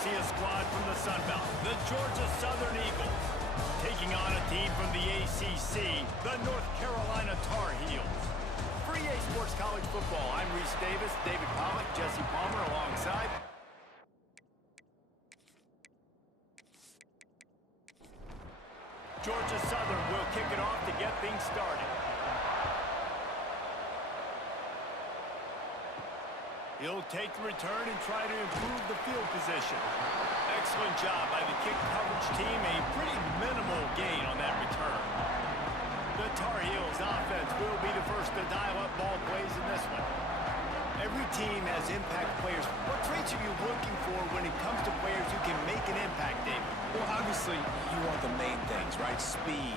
see a squad from the Sun Belt, the Georgia Southern Eagles, taking on a team from the ACC, the North Carolina Tar Heels. For EA Sports College Football, I'm Reese Davis, David Pollock, Jesse Palmer alongside. Georgia Southern will kick it off to get things started. He'll take the return and try to improve the field position. Excellent job by the kick coverage team. A pretty minimal gain on that return. The Tar Heels offense will be the first to dial up ball plays in this one. Every team has impact players. What traits are you looking for when it comes to players who can make an impact, David? Well, obviously, you want the main things, right? Speed,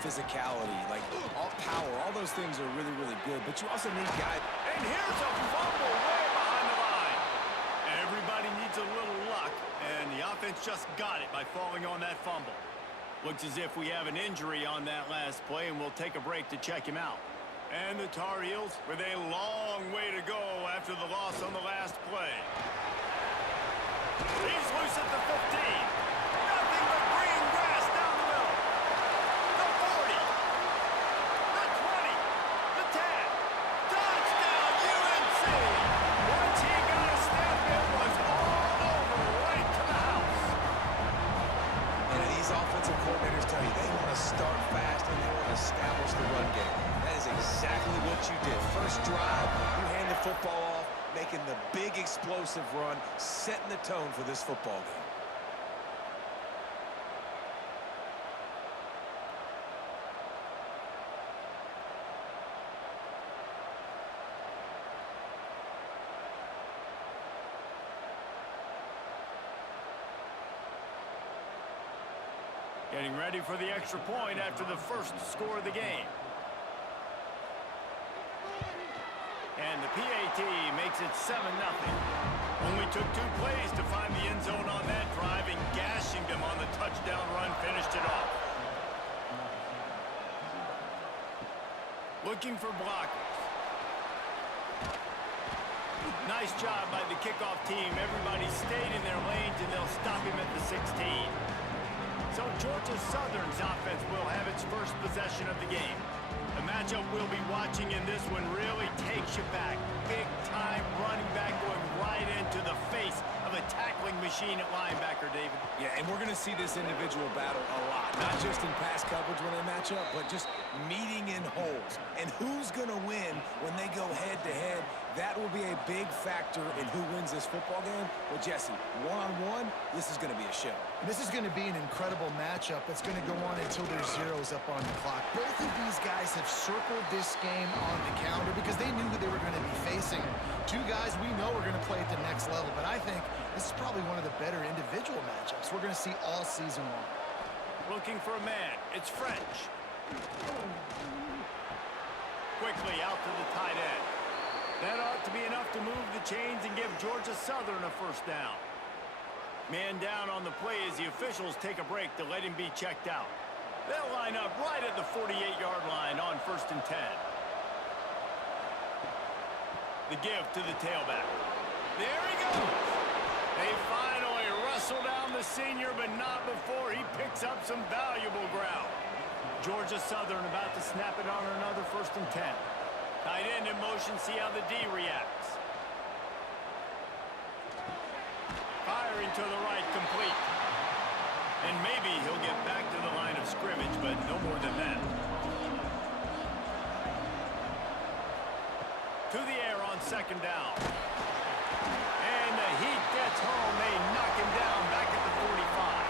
physicality, like all power. All those things are really, really good. But you also need guys. And here's a fumble way behind the line. Everybody needs a little luck, and the offense just got it by falling on that fumble. Looks as if we have an injury on that last play, and we'll take a break to check him out. And the Tar Heels with a long way to go after the loss on the last play. He's loose at the 15. Nothing but green grass down the middle. The 40. The 20. The 10. Touchdown, UNC. Once he got a step, it was all over right to the house. And these offensive coordinators tell you they want to start fast and they want to establish the run game. That is exactly what you did. First drive, you hand the football off, making the big explosive run, setting the tone for this football game. Getting ready for the extra point after the first score of the game. And the PAT makes it 7-0. Only took 2 plays to find the end zone on that drive, and gashing them on the touchdown run finished it off. Looking for blockers. Nice job by the kickoff team. Everybody stayed in their lanes, and they'll stop him at the 16. So Georgia Southern's offense will have its first possession of the game. The matchup we'll be watching in this one really takes you back. Big-time running back going right into the face of a tackling machine at linebacker, David. Yeah, and we're going to see this individual battle a lot. Not just in pass coverage when they match up, but just meeting in holes. And who's going to win when they go head-to-head? That will be a big factor in who wins this football game. Well, Jesse, one-on-one, this is going to be a show. This is going to be an incredible matchup that's going to go on until there's zeros up on the clock. Both of these guys have circled this game on the calendar because they knew who they were going to be facing. 2 guys we know are going to play at the next level, but I think this is probably one of the better individual matchups we're going to see all season long. Looking for a man. It's French. Quickly out to the tight end. That ought to be enough to move the chains and give Georgia Southern a first down. Man down on the play as the officials take a break to let him be checked out. They'll line up right at the 48-yard line on 1st and 10. The give to the tailback. There he goes. They finally wrestle down the senior, but not before he picks up some valuable ground. Georgia Southern about to snap it on another 1st and 10. Tight end in motion, see how the D reacts. Firing to the right, complete. And maybe he'll get back to the line of scrimmage, but no more than that. To the air on 2nd down. And the heat gets home. They knock him down back at the 45.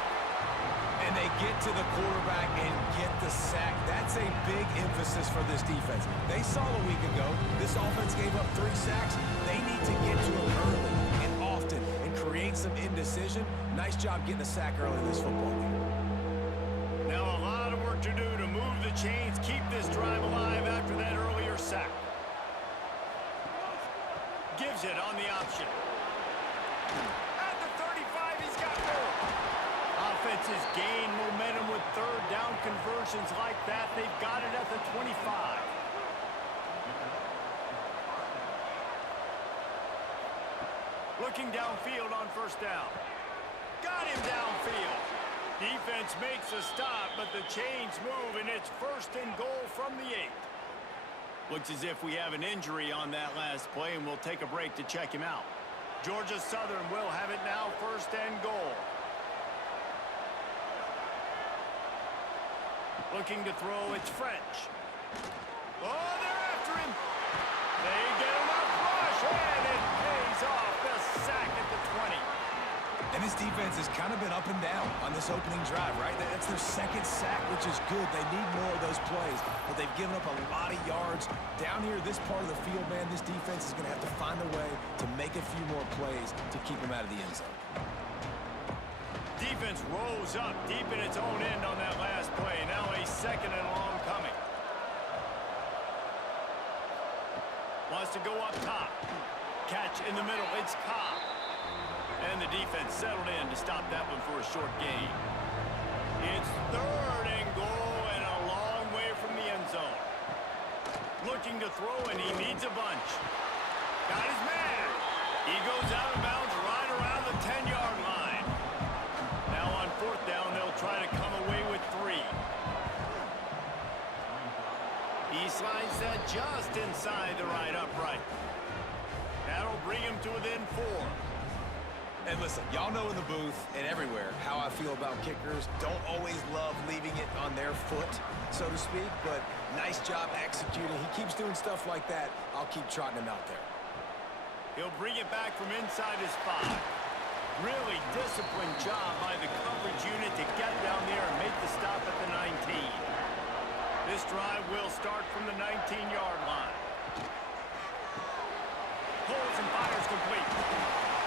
And they get to the quarterback and get the sack. That's a big emphasis for this defense. They saw a week ago, this offense gave up 3 sacks. They need to get to him early and often and create some indecision. Nice job getting a sack early in this football game. Now a lot of work to do to move the chains, keep this drive alive after that earlier sack. Gives it on the option. At the 35, he's got more. Offenses gain momentum with 3rd down conversions like that. They've got it at the 25. Looking downfield on 1st down. Got him downfield. Defense makes a stop, but the chains move, and it's 1st and goal from the 8. Looks as if we have an injury on that last play, and we'll take a break to check him out. Georgia Southern will have it now, 1st and goal. Looking to throw, it's French. Oh, they're after him. They get him up rush, and it pays off. The sack at the 20. And this defense has kind of been up and down on this opening drive, right? That's their 2nd sack, which is good. They need more of those plays, but they've given up a lot of yards. Down here, this part of the field, man, this defense is going to have to find a way to make a few more plays to keep them out of the end zone. Defense rose up deep in its own end on that last play. Now a 2nd and long coming. Wants to go up top. Catch in the middle. It's Cobb. And the defense settled in to stop that one for a short gain. It's 3rd and goal and a long way from the end zone. Looking to throw, and he needs a bunch. Got his man. He goes out of bounds right around the 10-yard line. Now on 4th down, they'll try to come away with 3. He slides that just inside the right upright. That'll bring him to within 4. And listen, y'all know in the booth and everywhere how I feel about kickers. Don't always love leaving it on their foot, so to speak, but nice job executing. He keeps doing stuff like that. I'll keep trotting him out there. He'll bring it back from inside his 5. Really disciplined job by the coverage unit to get down there and make the stop at the 19. This drive will start from the 19-yard line. Pulls and fires complete.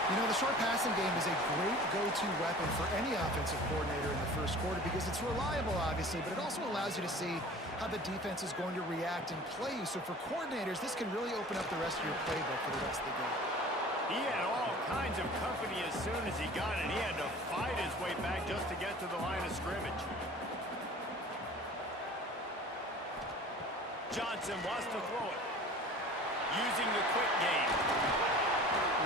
You know, the short passing game is a great go-to weapon for any offensive coordinator in the first quarter because it's reliable, obviously, but it also allows you to see how the defense is going to react and play you. So for coordinators, this can really open up the rest of your playbook for the rest of the game. He had all kinds of company as soon as he got it. He had to fight his way back just to get to the line of scrimmage. Johnson wants to throw it. Using the quick game.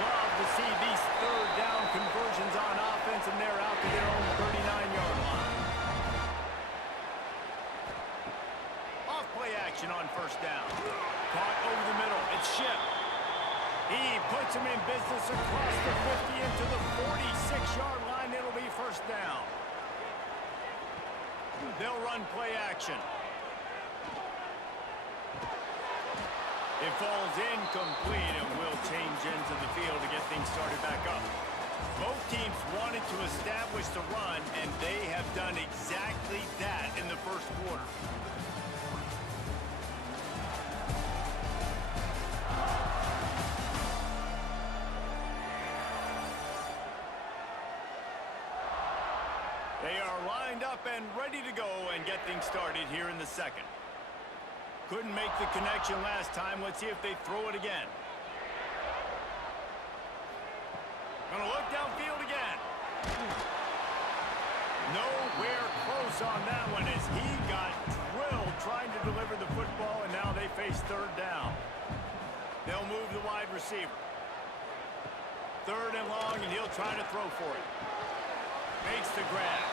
Love to see these 3rd down conversions on offense, and they're out to their own 39-yard line. Off play action on 1st down. Caught over the middle. It's Ship. He puts him in business across the 50 into the 46-yard line. It'll be 1st down. They'll run play action. It falls incomplete and will change ends of the field to get things started back up. Both teams wanted to establish the run, and they have done exactly that in the first quarter. They are lined up and ready to go and get things started here in the 2nd. Couldn't make the connection last time. Let's see if they throw it again. Gonna look downfield again. Nowhere close on that one as he got drilled trying to deliver the football, and now they face 3rd down. They'll move the wide receiver. 3rd and long, and he'll try to throw for it. Makes the grab.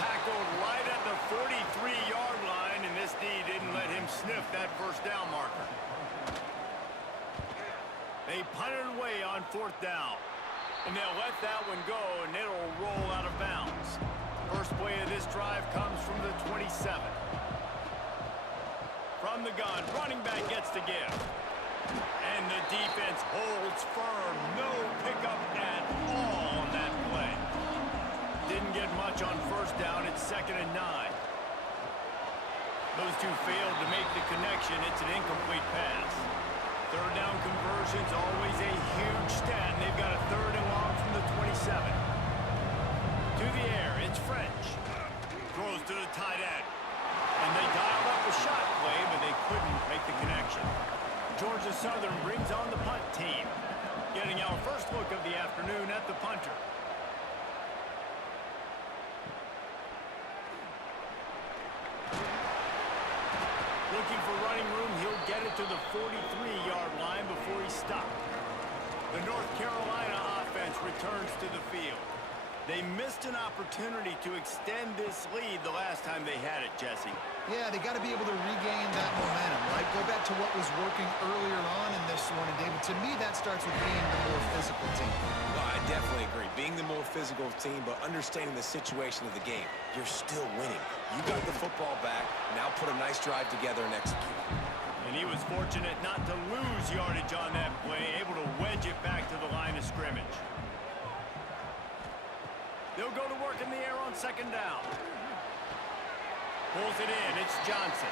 Tackled right at the 43-yard line, and this D didn't let him sniff that 1st down marker. They punted away on 4th down, and they'll let that one go, and it'll roll out of bounds. First play of this drive comes from the 27. From the gun, running back gets to give. And the defense holds firm. No pickup at all on that play. Didn't get much on 1st down. It's 2nd and 9. Those two failed to make the connection. It's an incomplete pass. 3rd down conversion's always a huge stat. And they've got a 3rd and long from the 27. To the air, it's French. Throws to the tight end. And they dialed up a shot play, but they couldn't make the connection. Georgia Southern brings on the punt team. Getting our first look of the afternoon at the punter. Looking for running room, he'll get it to the 43-yard line before he stopped. The North Carolina offense returns to the field. They missed an opportunity to extend this lead the last time they had it, Jesse. Yeah, they got to be able to regain that momentum, right? Go back to what was working earlier on in this one. And, David, to me, that starts with being the more physical team. No, I definitely agree. Being the more physical team, but understanding the situation of the game. You're still winning. You got the football back. Now put a nice drive together and execute. And he was fortunate not to lose yardage on that play, able to wedge it back to the line of scrimmage. They'll go to work in the air on second down. Pulls it in. It's Johnson.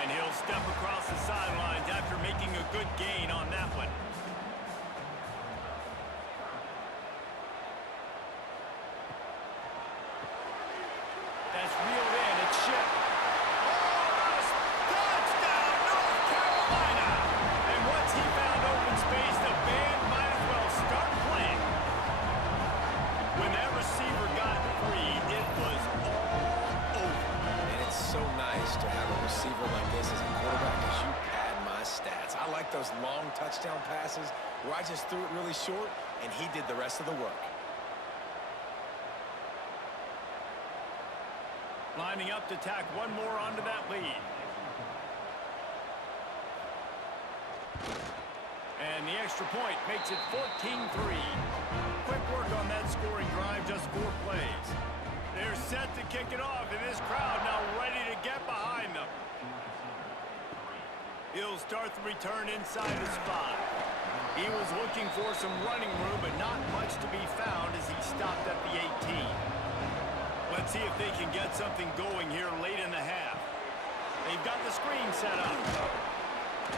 And he'll step across the sidelines after making a good gain on that one. That's reeled in. It's shipped. Oh, touchdown, North Carolina! And once he found open space, the band might as well start playing. When that receiver got free, it was all over. And it's so nice to have a receiver like this as a quarterback as you pad my stats. I like those long touchdown passes where I just threw it really short and he did the rest of the work. Lining up to tack one more onto that lead. And the extra point makes it 14-3. Quick work on that scoring drive, just 4 plays. They're set to kick it off, and this crowd now ready to get behind them. He'll start the return inside his 5. He was looking for some running room, but not much to be found as he stopped at the 18. Let's see if they can get something going here late in the half. They've got the screen set up.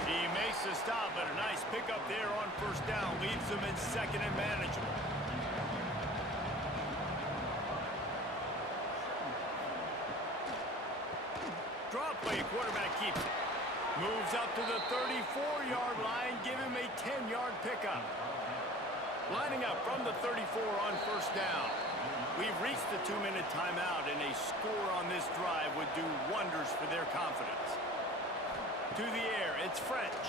He makes the stop, but a nice pickup there on first down. Leaves them in second and manageable. Draw play, quarterback keeps it. Moves up to the 34-yard line. Give him a 10-yard pickup. Lining up from the 34 on first down. We've reached the 2-minute timeout, and a score on this drive would do wonders for their confidence. To the air, it's French.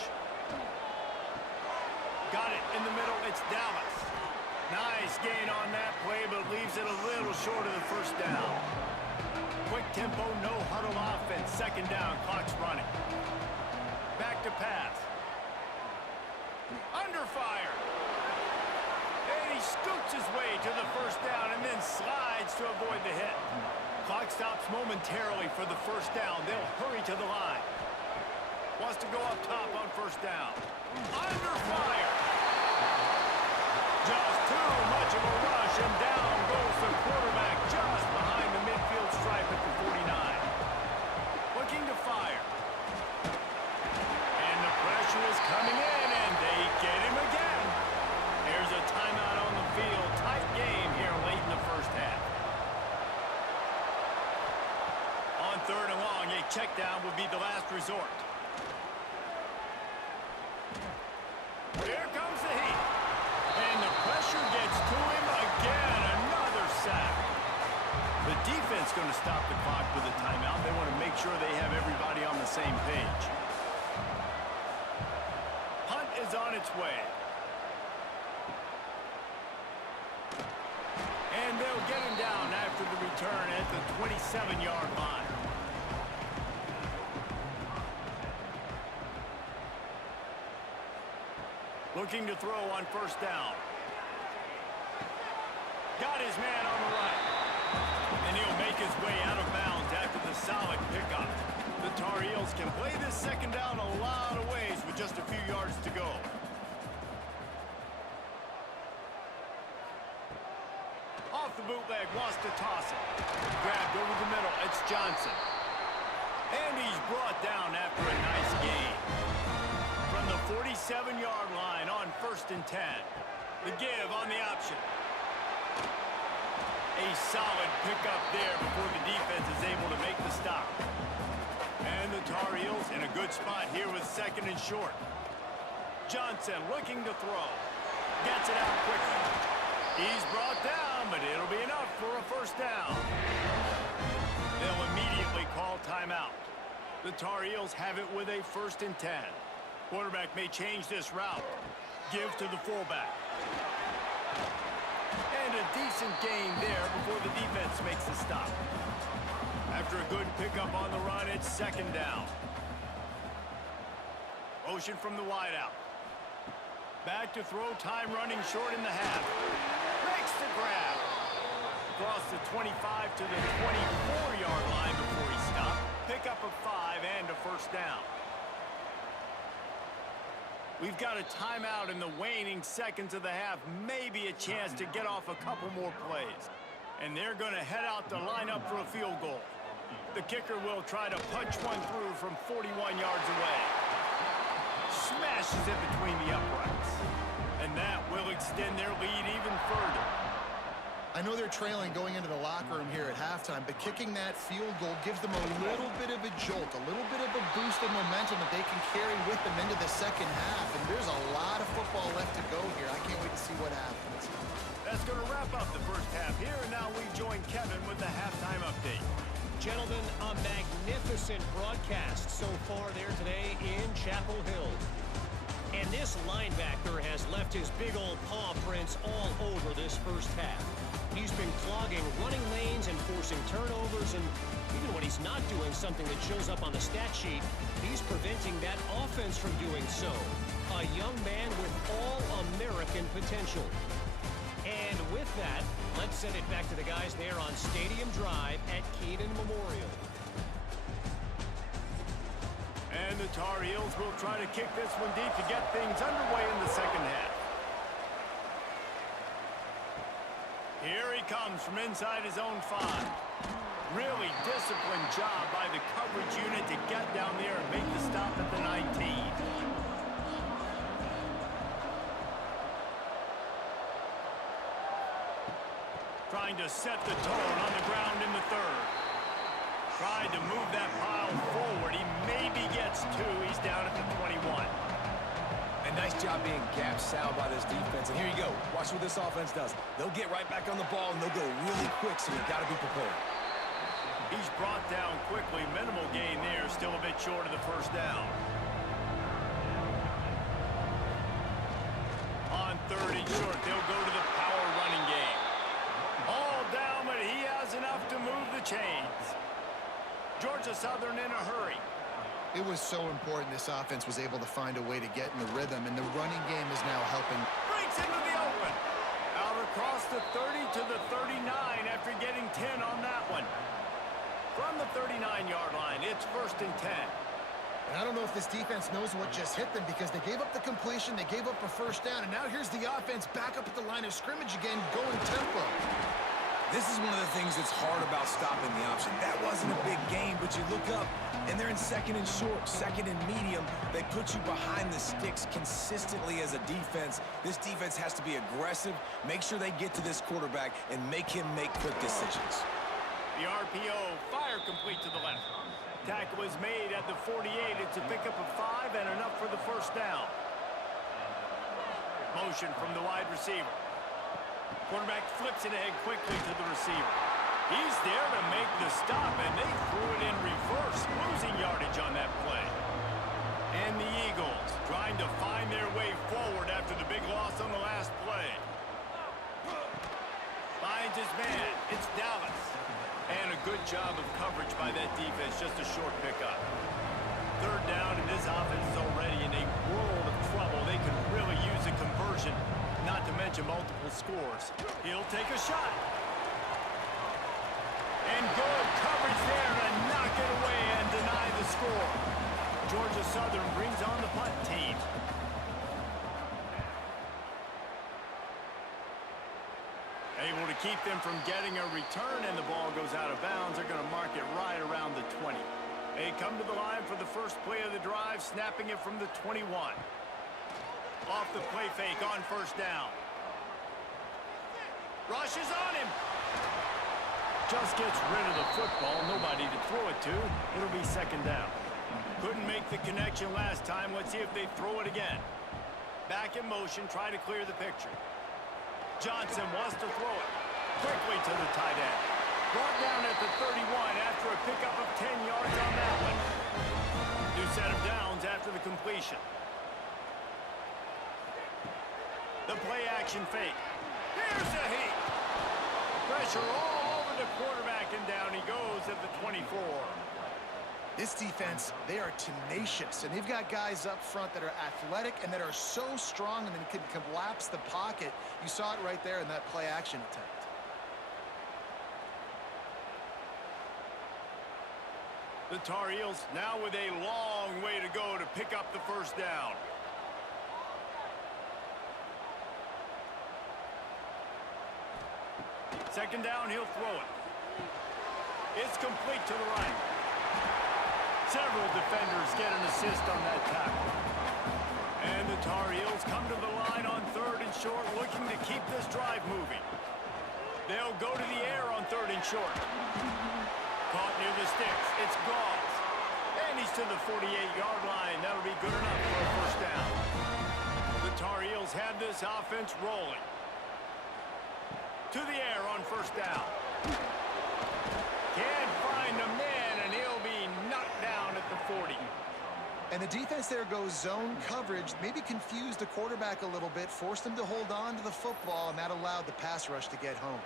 Got it in the middle, it's Dallas. Nice gain on that play, but leaves it a little short of the first down. Quick tempo, no huddle offense. Second down, clock's running. Back to pass. Under fire. And he scoots his way to the first down and then slides to avoid the hit. Clock stops momentarily for the first down. They'll hurry to the line. Wants to go up top on first down. Under fire. Just too much of a rush, and down goes the quarterback just behind the midfield stripe at the 49. Looking to fire. And the pressure is coming in, and they get him again. There's a timeout on the field. Tight game here late in the first half. On third and long, a check down would be the last resort. Here comes the heat. And the pressure gets to him again. Another sack. The defense going to stop the clock with a timeout. They want to make sure they have everybody on the same page. Punt is on its way. And they'll get him down after the return at the 27-yard line. Looking to throw on first down. Got his man on the right. And he'll make his way out of bounds after the solid pickup. The Tar Heels can play this second down a lot of ways with just a few yards to go. Off the bootleg, wants to toss it. Grabbed over the middle, it's Johnson. And he's brought down after a nice gain. From the 47-yard line on first and 10. The give on the option. A solid pickup there before the defense is able to make the stop. And the Tar Heels in a good spot here with second and short. Johnson looking to throw. Gets it out quickly. He's brought down, but it'll be enough for a first down. They'll immediately call timeout. The Tar Heels have it with a first and 10. Quarterback may change this route. Give to the fullback. And a decent gain there before the defense makes the stop. After a good pickup on the run, it's second down. Motion from the wideout. Back to throw, time running short in the half. Makes the grab. Across the 25 to the 24-yard line before he stopped. Pickup of 5 and a first down. We've got a timeout in the waning seconds of the half. Maybe a chance to get off a couple more plays. And they're going to head out to line up for a field goal. The kicker will try to punch one through from 41 yards away. Smashes it between the uprights. And that will extend their lead even further. I know they're trailing going into the locker room here at halftime, but kicking that field goal gives them a little bit of a jolt, a little bit of a boost of momentum that they can carry with them into the second half. And there's a lot of football left to go here. I can't wait to see what happens. That's going to wrap up the first half here, and now we join Kevin with the halftime update. Gentlemen, a magnificent broadcast so far there today in Chapel Hill. And this linebacker has left his big old paw prints all over this first half. He's been clogging running lanes and forcing turnovers, and even when he's not doing something that shows up on the stat sheet, he's preventing that offense from doing so. A young man with all-American potential. And with that, let's send it back to the guys there on Stadium Drive at Keenan Memorial. And the Tar Heels will try to kick this one deep to get things underway in the second half. Here he comes from inside his own 5. Really disciplined job by the coverage unit to get down there and make the stop at the 19. Trying to set the tone on the ground in the 3rd. Tried to move that pile forward. He maybe gets 2. He's down at the 21. And nice job being gap sound by this defense. And here you go. Watch what this offense does. They'll get right back on the ball, and they'll go really quick, so you've got to be prepared. He's brought down quickly. Minimal gain there. Still a bit short of the first down. On 3rd and short, they'll go to the power running game. All down, but he has enough to move the chains. Georgia Southern in a hurry. It was so important this offense was able to find a way to get in the rhythm, and the running game is now helping. Breaks into the open. Out across the 30 to the 39 after getting 10 on that one. From the 39-yard line, it's 1st and 10. And I don't know if this defense knows what just hit them, because they gave up the completion, they gave up a first down, and now here's the offense back up at the line of scrimmage again, going tempo. This is one of the things that's hard about stopping the option. That wasn't a big gain, but you look up, and they're in 2nd and short, 2nd and medium. They put you behind the sticks consistently as a defense. This defense has to be aggressive, make sure they get to this quarterback, and make him make quick decisions. The RPO, fire complete to the left. Tackle is made at the 48. It's a pickup of 5 and enough for the first down. Motion from the wide receiver. Quarterback flips it ahead quickly to the receiver. He's there to make the stop, and they threw it in reverse, losing yardage on that play. And the Eagles trying to find their way forward after the big loss on the last play. Finds his man. It's Dallas. And a good job of coverage by that defense, just a short pickup. 3rd down, and this offense is already in a world of trouble. They could really use a conversion, not to mention multiple scores. He'll take a shot. And good coverage there to knock it away and deny the score. Georgia Southern brings on the punt team. Able to keep them from getting a return, and the ball goes out of bounds. They're going to mark it right around the 20. They come to the line for the first play of the drive, snapping it from the 21. Off the play fake on 1st down. Rushes on him. Just gets rid of the football. Nobody to throw it to. It'll be 2nd down. Couldn't make the connection last time. Let's see if they throw it again. Back in motion, try to clear the picture. Johnson wants to throw it quickly to the tight end. Brought down at the 31 after a pickup of 10 yards on that one. New set of downs after the completion. The play action fake. Here's the heat. Pressure all over the quarterback, and down he goes at the 24. This defense, they are tenacious, and they've got guys up front that are athletic and that are so strong and that can collapse the pocket. You saw it right there in that play-action attempt. The Tar Heels now with a long way to go to pick up the first down. Second down, he'll throw it. It's complete to the right. Several defenders get an assist on that tackle. And the Tar Heels come to the line on third and short, looking to keep this drive moving. They'll go to the air on third and short. Caught near the sticks. It's Gauls. And he's to the 48-yard line. That'll be good enough for a first down. The Tar Heels have this offense rolling. To the air on first down. Can't find a man, and he'll be knocked down at the 40. And the defense there goes zone coverage, maybe confused the quarterback a little bit, forced him to hold on to the football, and that allowed the pass rush to get home.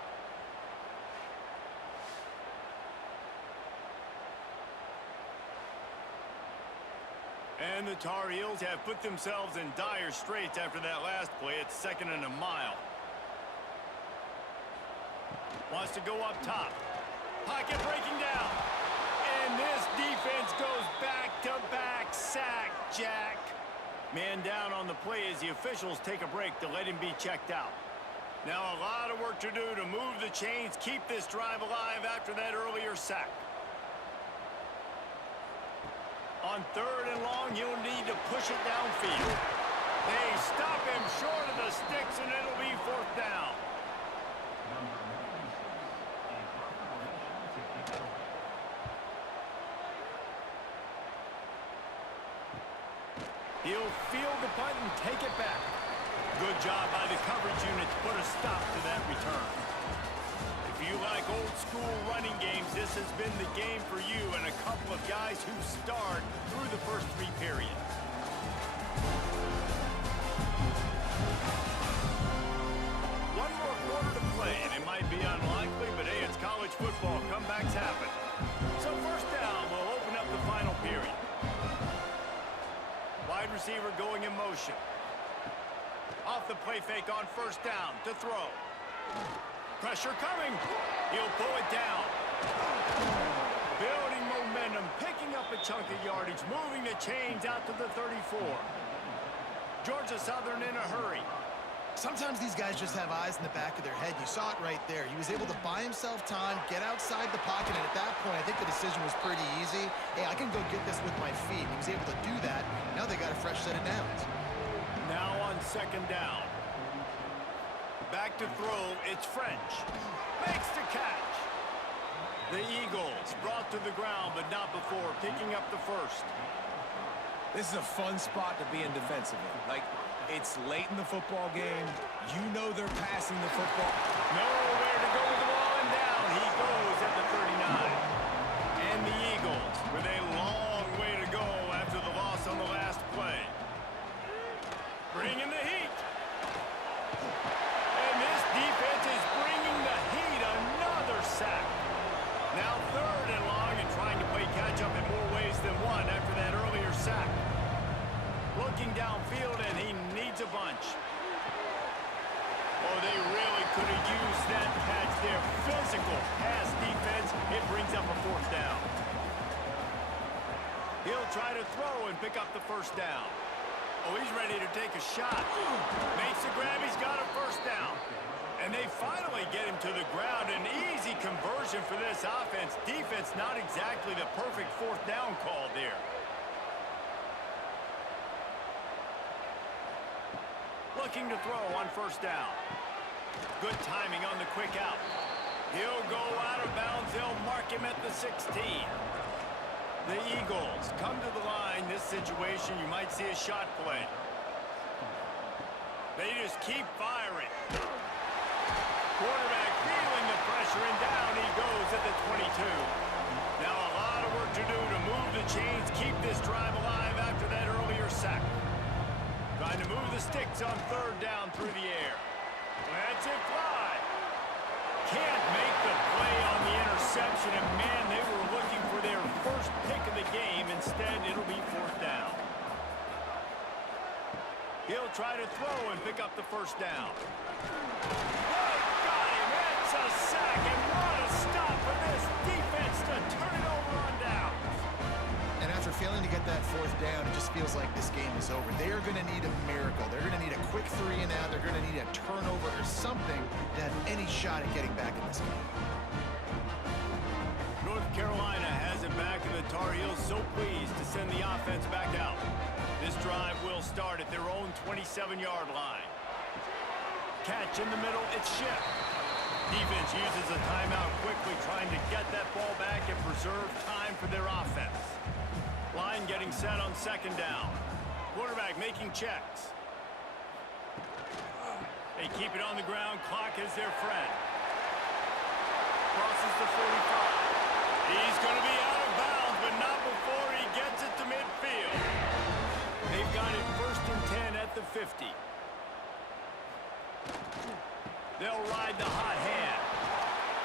And the Tar Heels have put themselves in dire straits after that last play. It's 2nd and a mile. Wants to go up top. Pocket breaking down. And this defense goes back-to-back sack, Jack. Man down on the play as the officials take a break to let him be checked out. Now a lot of work to do to move the chains, keep this drive alive after that earlier sack. On third and long, you'll need to push it downfield. They stop him short of the sticks, and it'll be fourth down. He'll field the punt and take it back. Good job by the coverage unit to put a stop to that return. If you like old-school running games, this has been the game for you and a couple of guys who starred through the first 3 periods. One more quarter to play, and it might be unlikely, but hey, it's college football. Comebacks happen. So first down will open up the final period. Wide receiver going in motion. Off the play fake on first down to throw. Pressure coming. He'll pull it down. Building momentum, picking up a chunk of yardage, moving the chains out to the 34. Georgia Southern in a hurry. Sometimes these guys just have eyes in the back of their head. You saw it right there. He was able to buy himself time, get outside the pocket, and at that point, I think the decision was pretty easy. Hey, I can go get this with my feet. He was able to do that. Now they got a fresh set of downs. Now on second down. Back to throw, it's French. Makes the catch. The Eagles brought to the ground, but not before picking up the first. This is a fun spot to be in defensively. Like, it's late in the football game. You know they're passing the football. Nowhere to go with the ball, and down he goes at the 39. And the Eagles with a long way to go after the loss on the last play. Bringing the heat. And this defense is bringing the heat. Another sack. Now third and long and trying to play catch-up in more ways than one after that earlier sack. Looking downfield, and he needs a bunch. Oh, they really could have used that catch there. Physical pass defense. It brings up a fourth down. He'll try to throw and pick up the first down. Oh, he's ready to take a shot. Makes the grab. He's got a first down. And they finally get him to the ground. An easy conversion for this offense. Defense not exactly the perfect fourth down call there. Looking to throw on first down. Good timing on the quick out. He'll go out of bounds. They'll mark him at the 16. The Eagles come to the line. This situation, you might see a shot play. They just keep firing. Quarterback feeling the pressure, and down he goes at the 22. Now a lot of work to do to move the chains, keep this drive alive after that earlier sack. Trying to move the sticks on third down through the air. That's lets it fly. Can't make the play on the interception, and man, they were looking for their first pick of the game. Instead, it'll be fourth down. He'll try to throw and pick up the first down. They got him. It's a sack, and what a stop for this defense to turn it over on downs. And after failing to get that fourth down, it just feels like this game is over. They are going to need a miracle. They're going to need a quick 3 and out. They're going to need a turnover or something to have any shot at getting back in this game. North Carolina has it back, and the Tar Heels so pleased to send the offense back out. This drive will start at their own 27-yard line. Catch in the middle, it's Schiff. Defense uses a timeout quickly, trying to get that ball back and preserve time for their offense. Line getting set on second down. Quarterback making checks. They keep it on the ground. Clock is their friend. Crosses the 45. He's going to be out of bounds, but not before he gets it to midfield. They've got it 1st and 10 at the 50. They'll ride the hot hand.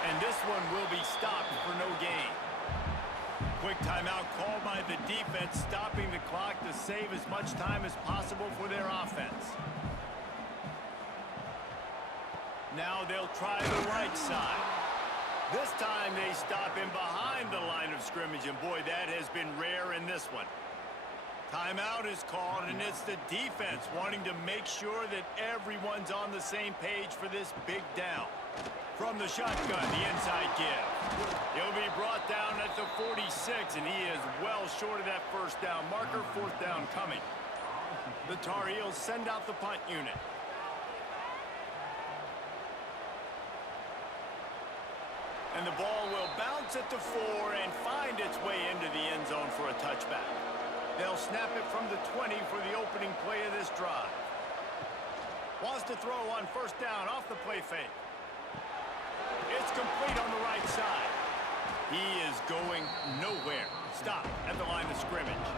And this one will be stopped for no gain. Quick timeout called by the defense, stopping the clock to save as much time as possible for their offense. Now they'll try the right side. This time they stop him behind the line of scrimmage, and boy, that has been rare in this one. Timeout is called, and it's the defense wanting to make sure that everyone's on the same page for this big down. From the shotgun, the inside give. He'll be brought down at the 46, and he is well short of that first down marker. Fourth down coming. The Tar Heels send out the punt unit. And the ball will bounce at the 4 and find its way into the end zone for a touchback. They'll snap it from the 20 for the opening play of this drive. Wants to throw on first down off the play fake. It's complete on the right side. He is going nowhere. Stop at the line of scrimmage.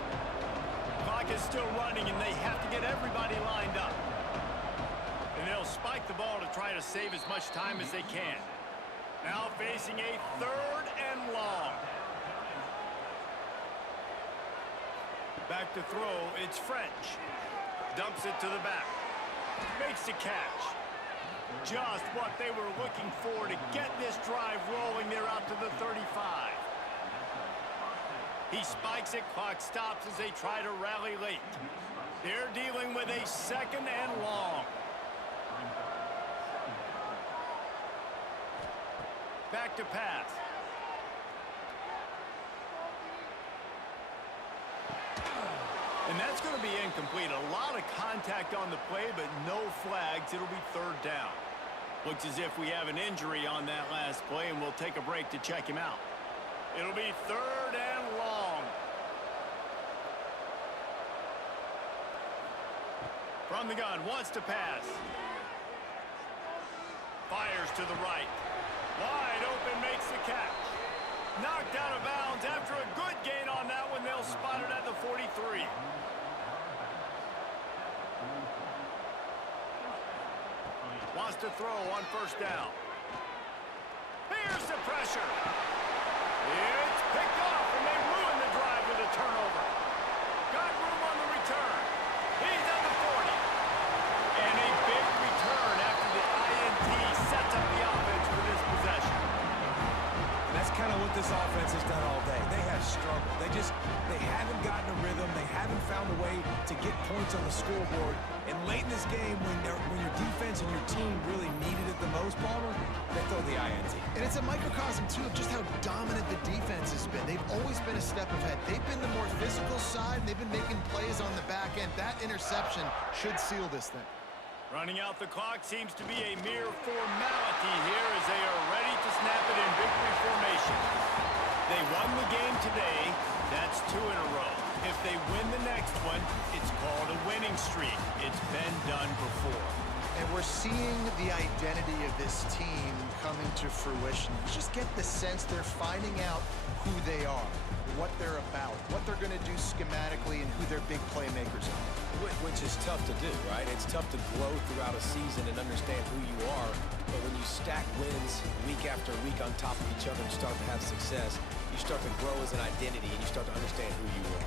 Clock is still running, and they have to get everybody lined up. And they'll spike the ball to try to save as much time as they can. Now facing a 3rd and long. Back to throw, it's French. Dumps it to the back. Makes the catch. Just what they were looking for to get this drive rolling. They're out to the 35. He spikes it, clock stops as they try to rally late. They're dealing with a 2nd and long. Back to pass. And that's going to be incomplete. A lot of contact on the play, but no flags. It'll be 3rd down. Looks as if we have an injury on that last play, and we'll take a break to check him out. It'll be 3rd and long. From the gun, wants to pass. Fires to the right. Wide open, makes the catch. Knocked out of bounds after a good gain on that one. They'll spot it at the 43. Wants to throw on first down. Here's the pressure. It's picked off, and they ruin the drive with a turnover. Got room on the return. He's at the 40. And a big return after the INT sets up the offense for this possession. That's kind of what this offense has done all day. They have struggled. They haven't gotten a rhythm. They haven't found a way to get points on the scoreboard. And late in this game, when your defense and your team really needed it the most, Palmer, they throw the INT. And it's a microcosm, too, of just how dominant the defense has been. They've always been a step ahead. They've been the more physical side, and they've been making plays on the back end. That interception should seal this thing. Running out the clock seems to be a mere formality here as they are ready to snap it in victory formation. They won the game today. That's 2 in a row. If they win the next one, it's called a winning streak. It's been done before. And we're seeing the identity of this team coming to fruition. You just get the sense they're finding out who they are, what they're about, what they're going to do schematically, and who their big playmakers are. Which is tough to do, right? It's tough to grow throughout a season and understand who you are. But when you stack wins week after week on top of each other and start to have success, you start to grow as an identity and you start to understand who you are.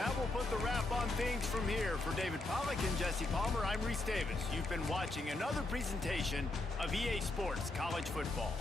That will put the wrap on things from here. For David Pollack and Jesse Palmer, I'm Reese Davis. You've been watching another presentation of EA Sports College Football.